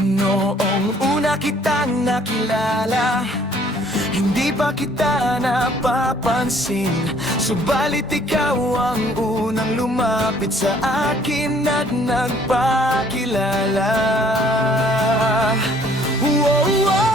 Noong una kitang nakilala, hindi pa kita napapansin. Subalit ikaw ang unang lumapit sa akin at nagpakilala. Whoa, whoa.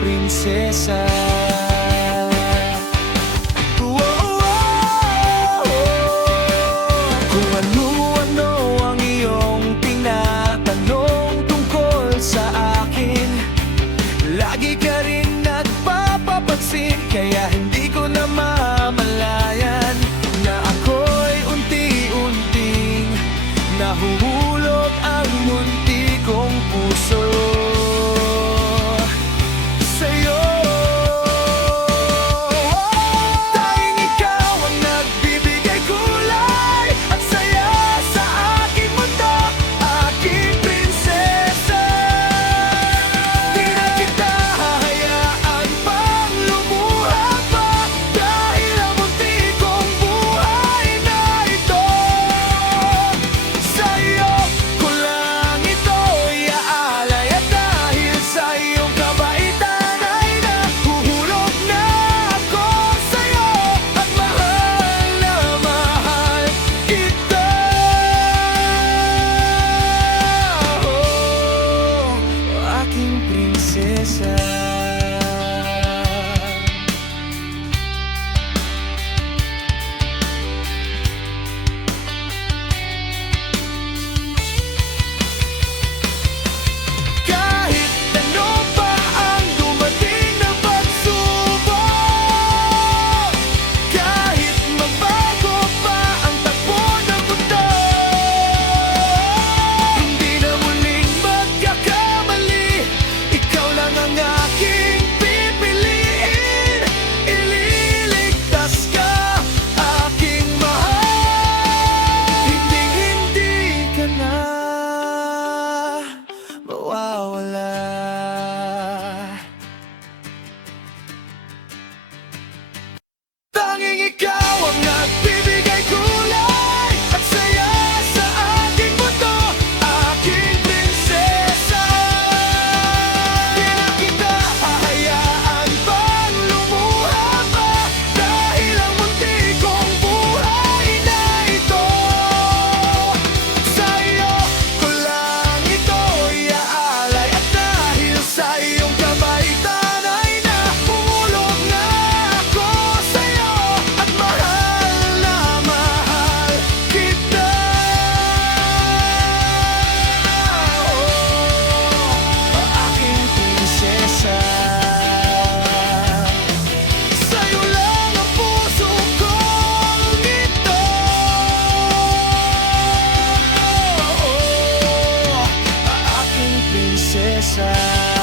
Prinsesa. Kung ano-ano ang iyong tinatanong tungkol sa akin, lagi ka rin nagpapapansin. Kaya hindi ko na mamalayan na ako'y unti-unting nahuhulog ang munti kong puso. Prinsesa. Kahit ano pa ang dumating na pagsubok, kahit magbago pa ang takbo ng mundo, hindi na muling magkakamali. Ikaw lang ang aking pipiliin. Ililigtas ka, aking mahal. Hinding-hindi ka na mawawala. Tanging ikaw ang nagbibigay kulay at saya sa aking mundo, aking prinsesa. Di na kita hahayaan pang lumuha pa, dahil ang munti kong buhay na ito, sa'yo ko lang ito iaalay. At dahil sa iyong kabaitan ay nahulog na ako sa'yo, at mahal na mahal kita. Aking prinsesa, sa'yo lang ang puso kong ito. Aking prinsesa.